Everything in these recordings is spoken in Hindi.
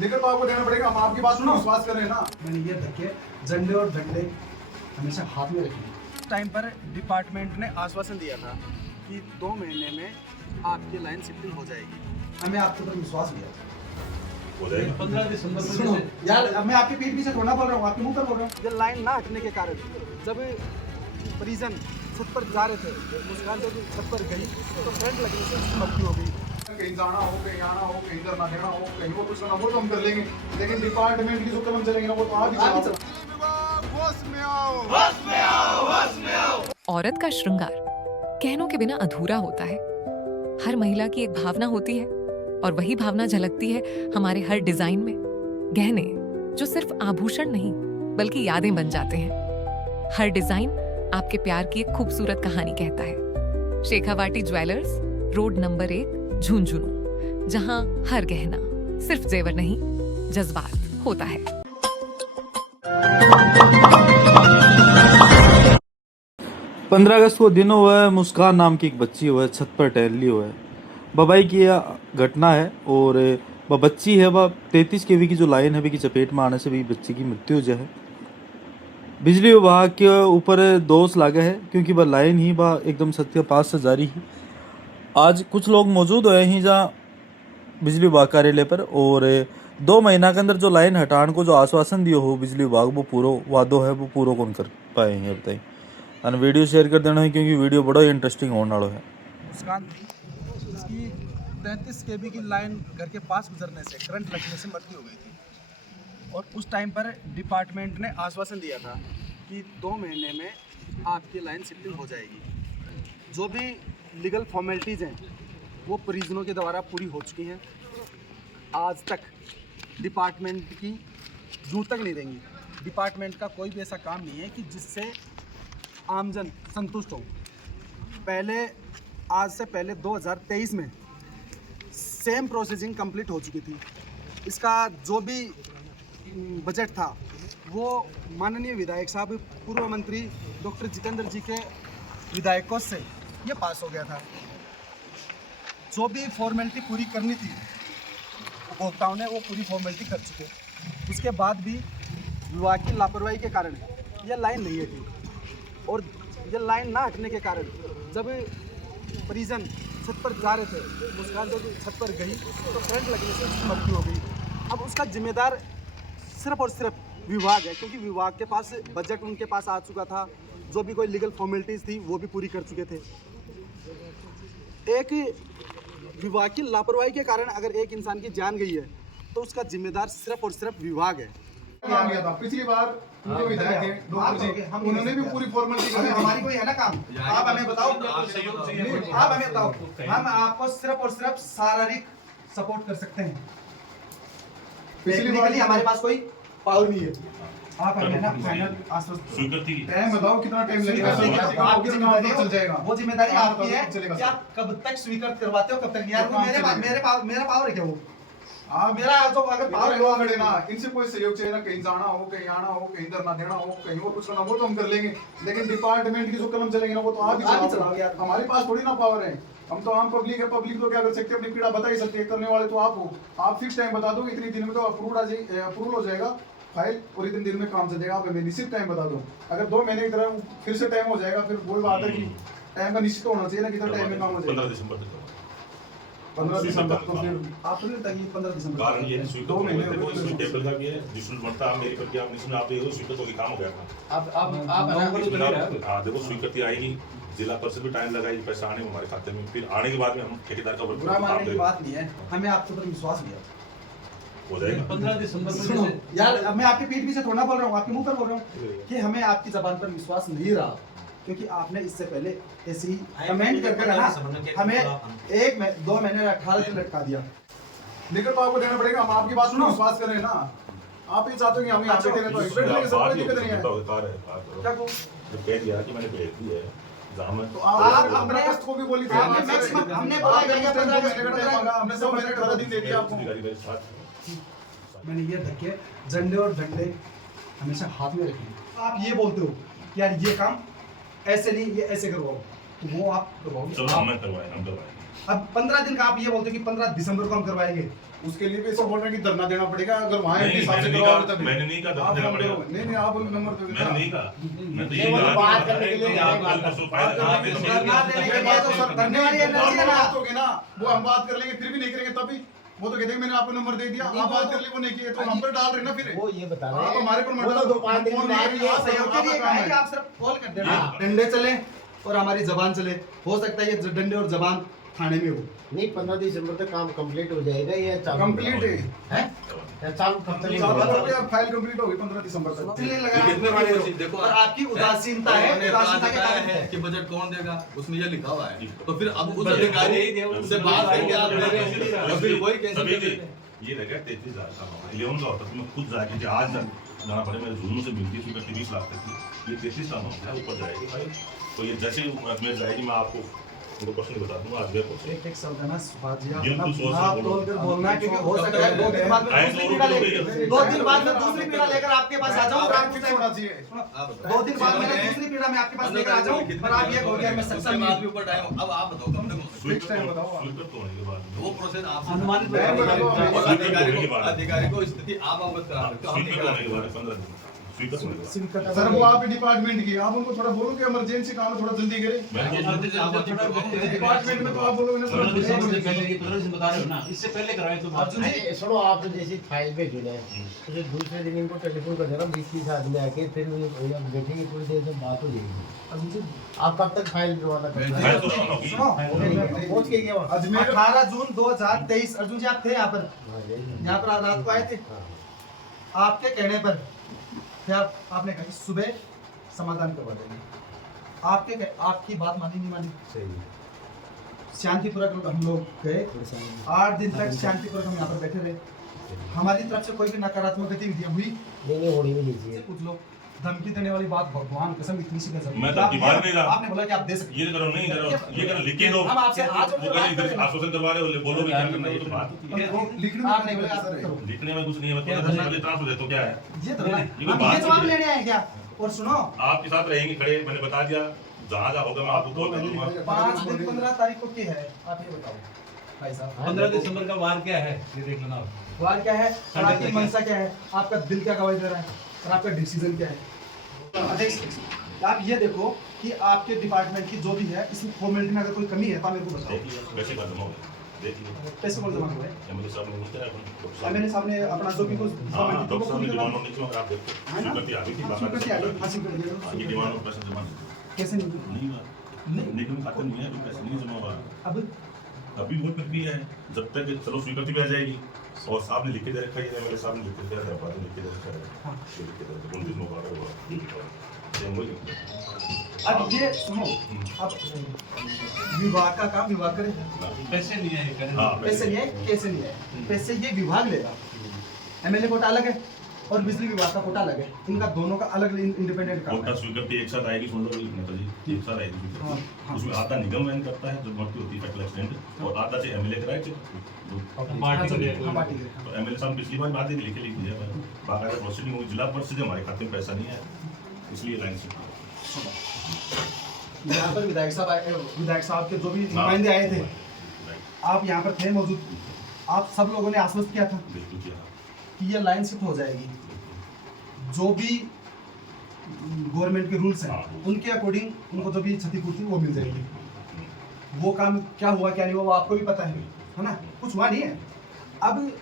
लेकिन तो आपको देना पड़ेगा, हम आपकी बात सुनो, विश्वास कर रहे हैं ना। मैंने ये धक्के झंडे और डंडे हमेशा हाथ में रखे। टाइम पर डिपार्टमेंट ने आश्वासन दिया था कि 2 महीने में आपकी लाइन शिफ्टिंग हो जाएगी। हमें आपके ऊपर विश्वास दिया था। हो जाएगा 15 दिसंबर में सुनो जैसे यार, मैं आपकी पीठ पीछे थोड़ा बोल रहा हूँ, आपके मुंह पर बोल रहा हूँ। ये लाइन ना हटने के कारण जब परिजन छत पर जा रहे थे, मुस्कान जब छत पर गई तो करंट लगने से उसकी मृत्यु हो गई। कहीं जाना हो, कहीं आना हो, कहीं इधर ना देना हो, कहीं वो कुछ करना हो तो हम कर लेंगे, लेकिन डिपार्टमेंट की जो कदम चलेंगे ना वो तो आज ही चला। औरत का श्रृंगार गहनों के बिना अधूरा होता है। हर महिला की एक भावना होती है और वही भावना झलकती है हमारे हर डिजाइन में। गहने जो सिर्फ आभूषण नहीं बल्कि यादें बन जाते हैं। हर डिजाइन आपके प्यार की एक खूबसूरत कहानी कहता है। Shekhawati jewellers, road number 1, Jhunjhunu, जहां हर गहना सिर्फ जेवर नहीं जज्बात होता है। 15 अगस्त को दिन हुआ है। मुस्कान नाम की एक बच्ची हुआ है, छत पर टहल ली हुआ है। बबाई की यह घटना है और वह बच्ची है, वह 33 केवी की जो लाइन है की चपेट में आने से भी बच्ची की मृत्यु हो जाए। बिजली विभाग के ऊपर दोष लगा है क्योंकि वह लाइन ही वह एकदम छत के पास से जारी है। आज कुछ लोग मौजूद हुए हैं जहाँ बिजली विभाग कार्यालय पर, और 2 महीना के अंदर जो लाइन हटाने को जो आश्वासन दियो हो बिजली विभाग, वो पूरा वादो है वो पूरा कौन कर पाए हैं बताइए। और वीडियो शेयर कर देना है क्योंकि वीडियो बड़ा ही इंटरेस्टिंग होने वाला है। मुस्कान थी, उसकी 33 केवी की लाइन घर के पास गुजरने से करंट लगने से मृत्यु हो गई थी। और उस टाइम पर डिपार्टमेंट ने आश्वासन दिया था कि 2 महीने में आपकी लाइन शिफ्टिंग हो जाएगी। जो भी लीगल फॉर्मेलिटीज़ हैं वो परिजनों के द्वारा पूरी हो चुकी हैं। आज तक डिपार्टमेंट की जू तक नहीं रहेंगी। डिपार्टमेंट का कोई भी ऐसा काम नहीं है कि जिससे आमजन संतुष्ट हो। आज से पहले 2023 में सेम प्रोसेसिंग कंप्लीट हो चुकी थी। इसका जो भी बजट था वो माननीय विधायक साहब, पूर्व मंत्री डॉक्टर जितेंद्र जी के विधायकों से ये पास हो गया था। जो भी फॉर्मेलिटी पूरी करनी थी उपभोक्ताओं ने वो पूरी फॉर्मेलिटी कर चुके। उसके बाद भी विभाग की लापरवाही के कारण ये लाइन नहीं हटी, और ये लाइन ना हटने के कारण जब परिजन छत पर जा रहे थे, मुस्कान जब छत पर गई तो करंट लगने से उसकी मृत्यु हो गई। अब उसका जिम्मेदार सिर्फ और सिर्फ विभाग है, क्योंकि विभाग के पास बजट उनके पास आ चुका था। जो भी कोई लीगल फॉर्मेलिटीज़ थी वो भी पूरी कर चुके थे। एक विभाग की लापरवाही के कारण अगर एक इंसान की जान गई है तो उसका जिम्मेदार सिर्फ और सिर्फ विभाग है। काम किया था पिछली बार, जो विधायक थे डॉक्टर जी, उन्होंने भी पूरी फॉर्मेलिटी कर दी। हमारी कोई है ना काम, आप हमें बताओ, आप हमें बताओ, हम आपको सिर्फ और सिर्फ शारीरिक सपोर्ट कर सकते हैं। पिछली बार हमारे पास कोई पावर नहीं है। आप हमें ना फाइनल आश्वस्त स्वीकृति टाइम बताओ कितना टाइम लगेगा, आपकी जिम्मेदारी चल जाएगा। वो जिम्मेदारी आपकी है चलेगा कि आप कब तक स्वीकृत करवाते हो, कब तक। यार वो मेरा पावर है क्या? वो आप मेरा जो अगर पावर पावर लोग खड़े ना, इनसे कोई सहयोग चाहिए ना, कहीं जाना हो, कहीं आना हो, कहीं इधर ना देना हो, कहीं वो कुछ करना हो तो हम कर लेंगे, लेकिन डिपार्टमेंट की जो कदम चलेंगे ना वो तो आज ही चलाओगे यार। हमारे पास थोड़ी ना पावर है, हम तो आम पब्लिक है। पब्लिक तो क्या कर सकती है, अपनी पीड़ा बता ही सकती है। करने वाले तो आप हो। आप फिक्स टाइम बता दो, इतनी दिन में तो अप्रूवल हो जाएगा फाइल, और इतने दिन में काम चल जाएगा। आप हमें निश्चित टाइम बता दो। अगर 2 महीने की तरह फिर से टाइम हो जाएगा, फिर वही बात है कि टाइम का निश्चित होना चाहिए ना, कितना टाइम में काम हो जाएगा। 15 दिसंबर तक 15 दिसंबर तो फिर अप्रैल तक, 15 दिसंबर कारण ये स्वीकृत 2 महीने देखो हो गए। इस टेबल का भी है जिसमें बढ़ता मेरे पर क्या आपने सुना, आप देखो स्वीकृत होगी, काम हो गया था। आप हाँ देखो स्वीकृति आएगी, जिला परिषद भी टाइम लगाएगी पैसा आने में हमारे खाते में, फिर आने के बाद में हम ठेकेदार का वर्क बुरा मानने की बात नहीं है, हमें आपके ऊपर विश्वास दिया। हो जाएगा 15 दिसंबर में सुनो जैसे यार, मैं आपके पीठ पीछे थोड़ा बोल रहा हूँ, आपके मुंह पर बोल रहा हूँ कि हमें आपकी जबान पर विश्वास नहीं रहा, क्योंकि आपने इससे पहले ऐसी कमेंट करके ना हमें 2 महीने 18 दिन लटका दिया। लेकिन तो आपको देना पड़ेगा, हम आपकी बात सुनो, विश्वास कर रहे हैं ना। आप ही चाहते हो कि हम यहाँ पे देने, तो इस बैठने की कोई दिक्कत नहीं है। क्या कहूँ? जो कह दिया कि मैंने भेज दी है तो आप 15 अगस्त को भी बोली थी, हमने मैक्सिमम हमने बोला कि 15 महीने का टाइम मांगा, हमने 100 महीने 18 दिन दे दिया आपको। मैंने ये धक्के झंडे और डंडे हमेशा हाथ में रखे। आप ये बोलते हो कि यार ये काम ऐसे नहीं, ये ऐसे करवाओ, तो वो आप करवाओगे। चलो हम करवाएं। अब 15 दिन का आप ये बोलते हो कि 15 दिसंबर को हम करवाएंगे, उसके लिए भी ऐसा बोल रहे हैं कि धरना देना पड़ेगा अगर वहाँ नहीं, एमपी साहब से मैंने नहीं करवाओगे कहा, तभी मैंने नहीं कहा धरना आप देना फोन पड़ेगा। करो। नहीं आप नंबर दोगे मैंने नहीं कहा, मैं तो ये यही वो कहा बात कि करने के लिए आप नहीं कल परसों फाइल बात करेंगे तो करने धरना देने के लिए तो सर धरने वाली एनर्जी है ना। बात होगी ना वो हम बात कर लेंगे फिर भी नहीं करेंगे तभी वो तो कहते हैं मैंने आपको नंबर दे दिया नहीं, आप वो बात तो- कर लिए वो नहीं किए तो हम पर डाल रहे ना फिर वो ये बता आप रहे हैं हमारे पर वो मर्डर तो 2-5 दिन की बात है। सहयोग के लिए कहा है कि आप सिर्फ कॉल कर देना डंडे चले और हमारी जबान चले हो सकता है ये डंडे और जबान थाने में हो नहीं 15 दिसंबर तक काम कंप्लीट हो जाएगा या चालू कंप्लीट है है या चालू कब तक चालू होगा? हो गया फाइल कंप्लीट होगी 15 दिसंबर तक इसलिए लगा और आपकी उदासीनता है उदासीनता के कारण है कि बजट कौन देगा उसमें ये लिखा हुआ है तो फिर अब उस अधिकारी से बात करके आप ले रहे हैं और फिर वही कैंसिल कर देते हैं। ये रहेगा 33,000 का मामला 11 का होता तो मैं खुद जाके कि आज जाना पड़े मेरे जून से मिलती थी 20 लाख तक की ये 33 का मामला है ऊपर जाएगी भाई तो ये जैसे ही मैं जाएगी मैं आपको उनको क्वेश्चन बता दूंगा आज क्वेश्चन एक शब्द है ना सुभाष जी ये कुछ सोच आप बोलो। तोल कर बोलना है क्योंकि हो सकता है 2 दिन बाद में दूसरी पीड़ा लेकर 2 दिन बाद में दूसरी पीड़ा लेकर आपके पास आ जाऊं काम फिक्स होना चाहिए आप बताओ 2 दिन बाद में दूसरी पीड़ा मैं आपके पास लेकर आ जाऊं पर आप ये कहोगे यार मैं उसके सक्षम बाद नहीं भी ऊपर टाइम अब आप बताओ कब तक फिक्स टाइम बताओ आप। स्वीकृत होने के बाद में वो प्रोसेस आप अनुमानित और होने के बाद। अधिकारी को स्थिति आप अवगत करा सकते हो हम नहीं स्वीकृत करा होने के बाद 15 दिन स्वीकृत होने के बाद सर वो आप डिपार्टमेंट की आप उनको थोड़ा बोलो कि इमरजेंसी काम है थोड़ा जल्दी करें डिपार्टमेंट में तो आप बोलोगे ना थोड़ा इससे पहले कराए तो अर्जुन जी अरे सुनो आप तो जैसी फाइल भेजो ना तो जो दूसरे दिन इनको टेलीफोन कर देना 20-30 आदमी आके फिर वो बैठेंगे थोड़ी देर तक बात हो जाएगी अर्जुन जी आप कब तक फाइल जमा करते मैं तो सुना होगी सुनो पहुंच के गया वहाँ अजमेर 18 जून 2023 अर्जुन जी आप थे यहाँ पर हाँ, यही। यहाँ पर रात को आए थे हाँ। आपके कहने पर फिर आपने कहा कि सुबह समाधान करवा देंगे आपकी बात मानी नहीं मानी सही शांतिपूर्वक हम लोग गए 8 दिन तक शांतिपूर्वक हम यहाँ पर बैठे रहे हमारी तरफ से कोई भी नकारात्मक गतिविधियां हुई नहीं होनी भी नहीं चाहिए कुछ लोग धमकी देने वाली बात भगवान कसम इतनी सी कसम मैं धमकी मार नहीं रहा। आपने बोला कि आप दे सकते ये करो नहीं करो ये करो लिख के दो हम आपसे आज वो कहीं इधर आश्वासन करवा रहे हो बोलोगे क्या करना है तो बात लिखने में आपने बोला आप करो लिखने में कुछ नहीं है मैं तो पहले ट्रांसफर देता हूं क्या है ये तो ना ये कोई हम बात ये जवाब नहीं है। लेने आए क्या और सुनो आपके साथ रहेंगे खड़े मैंने बता दिया जहां जहां होगा मैं आपको कॉल कर दूंगा 5 दिन 15 तारीख को क्या है आप ये बताओ भाई साहब 15 दिसंबर का वार क्या है ये देख लेना आप। सवाल क्या है और आपकी मंशा क्या है आपका दिल क्या गवाही दे रहा है और आपका डिसीजन क्या है आप ये देखो कि आपके डिपार्टमेंट की जो भी है इसमें फॉर्मेलिटी में अगर कोई कमी है तो मेरे को बताओ देखिए कैसे कर दूंगा देखिए पैसे कौन जमा हुआ है एमएलए साहब ने नहीं करा मैंने सामने अपना जो भी कुछ हां फॉर्मेलिटी डॉक्टर साहब ने डिमांड नोट लिखी मगर आप देखो है ना? स्वीकृति आ गई थी स्वीकृति आ गई, हाँ, स्वीकृति आ गई। हाँ, ये डिमांड नोट पैसा जमा नहीं कैसे नहीं हुआ लेकिन खाता नहीं है तो पैसे नहीं जमा हुआ अब अभी वो प्रक्रिया है जब तक चलो स्वीकृति भी आ जाएगी और साहब ने लिख के दे रखा है मेरे साहब ने लिख के दे रखा है बाद में लिख के दे रखा है हाँ। ये लिख के दे रखा है 29 मुबारक हुआ ये वही लिख दिया। अब ये सुनो अब विभाग का काम विभाग करे पैसे नहीं है करें हाँ पैसे नहीं है कैसे नहीं है पैसे ये विभाग लेगा एमएलए कोटा अलग है और बिजली विभाग का कोटा अलग है इनका दोनों का अलग इंडिपेंडेंट काम कोटा है स्वीकृति एक साथ आएगी सुन लो नेता जी एक साथ आएगी हाँ, स्वीकृति हाँ। उसमें आधा निगम वैन करता है जो भर्ती होती है फैक्टर एक्सीडेंट और आधा से एमएलए कराए थे पार्टी को हाँ, पार्टी के। तो एमएलए साहब पिछली बार बात लिखे लिख दिया बाकायदा प्रोसीडिंग हुई जिला परिषद से हमारे खाते में पैसा नहीं है इसलिए लाइन से यहाँ पर विधायक साहब के जो भी नुमाइंदे आए थे आप यहाँ पर थे मौजूद आप सब लोगों ने आश्वस्त किया था बिल्कुल किया कि ये लाइन शिफ्ट हो जाएगी जो भी गवर्नमेंट के रूल्स हैं हाँ। उनके अकॉर्डिंग उनको जो भी क्षतिपूर्ति वो मिल जाएगी वो काम क्या हुआ क्या नहीं हुआ वो आपको भी पता है ना कुछ हुआ नहीं है अब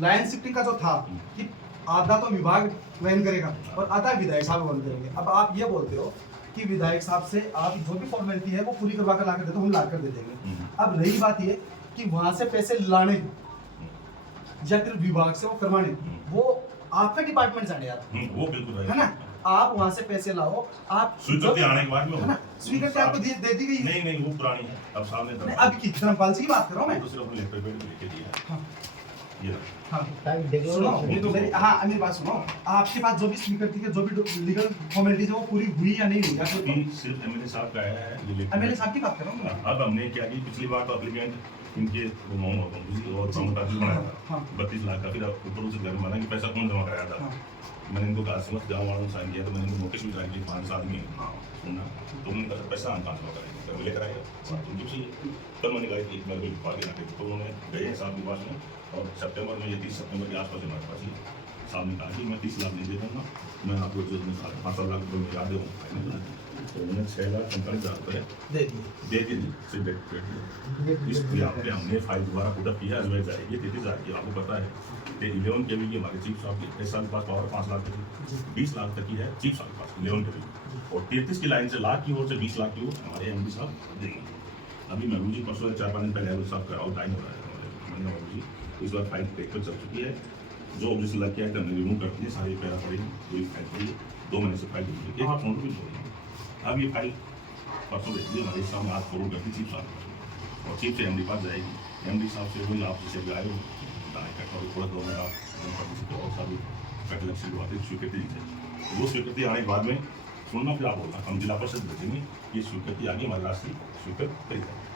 लाइन शिफ्टिंग का जो था कि आधा तो विभाग वहन करेगा और आधा विधायक साहब वहन करेंगे अब आप ये बोलते हो कि विधायक साहब से आप जो भी फॉर्मेलिटी है वो पूरी करवा कर ला कर देते हो हम ला कर दे देंगे अब रही बात ये कि वहां से पैसे लाने या फिर विभाग से वो करवाने वो आपका डिपार्टमेंट जाने यार वो बिल्कुल है ना आप वहां से पैसे लाओ आप स्वीकृति आने के बाद में है ना स्वीकृति आपको दे दी गई है नहीं नहीं वो पुरानी है अब सामने नहीं, अब की धर्मपाल जी की बात कर रहा हूँ मैं दूसरे अपने लेटर पेड लिख के दिया है हाँ। ये हाँ ताकि देख लो सुनो ना। हाँ मेरी बात सुनो आपके पास जो भी स्वीकृति के जो भी लीगल फॉर्मेलिटीज है वो पूरी हुई या नहीं हुई अभी सिर्फ एमएलए साहब का आया है ये लेटर एमएलए साहब की बात कर रहा हूँ मैं। अब हमने क्या की पिछली बार तो एप्लीकेंट इनके मौन और प्रमोटर बनाया था हाँ। 32 लाख का। फिर ऊपर से घर में बना कि पैसा कौन जमा कराया था। मैंने इनको कहा समझ गाँव वालों ने साइन किया, तो मैंने इनको नोटिस भी जारी किया 5 आदमी सुनना, तो उन्होंने कहा पैसा हम कहाँ जमा करेंगे, घर लेकर आएगा उनकी चाहिए। तब मैंने कहा कि एक बार भी लिखवा के नाटे, तो उन्होंने गए हैं साहब के पास में, और सितंबर में, ये 30 सितंबर के आसपास हमारे पास ही साहब ने कहा कि मैं 30 लाख नहीं दे दूँगा, मैं आपको जो 5 लाख रुपये में याद दूँगा। तो उन्होंने 6,45,000 रुपये दे दिए सिर्फ डेट। इसलिए आपने हमने फाइल दोबारा पुटअप किया, एज वेल जाएगी 33,000 की, आपको पता है। तो 11 के की हमारे चीफ साहब की साल के पास पावर 5 लाख तक की, 20 लाख तक की है चीफ साहब के पास 11 के, और 33 की लाइन से लाख की ओर से 20 लाख की ओर हमारे एमडी साहब देंगे। अभी महबूब जी परसों 4-5 दिन पहले साहब का आउट टाइम हो रहा है हमारे महबूब जी। इस बार फाइल देख कर चल चुकी है, जो ऑब्जेक्शन लग गया है हमने रिमूव कर दिए, सारी पैरा पड़ेगी, पूरी फाइल पड़ी है, 2 महीने से फाइल एक आप फोन भी छोड़ेंगे। अब ये फाइल परसों देख लीजिए, हमारे सामने आज फॉरवर्ड करती चीफ साहब, और चीफ से एमडी पास जाएगी। एमडी साहब से वही आप जैसे आए हो थोड़ा 2 मिनट आप और सारी कैटलक्सी स्वीकृति दीजिए, वो स्वीकृति आने के बाद में सुनना, फिर आप बोलना हम जिला परिषद भेजेंगे, ये स्वीकृति आगे हमारे राष्ट्रीय स्वीकृत करी जाएगी।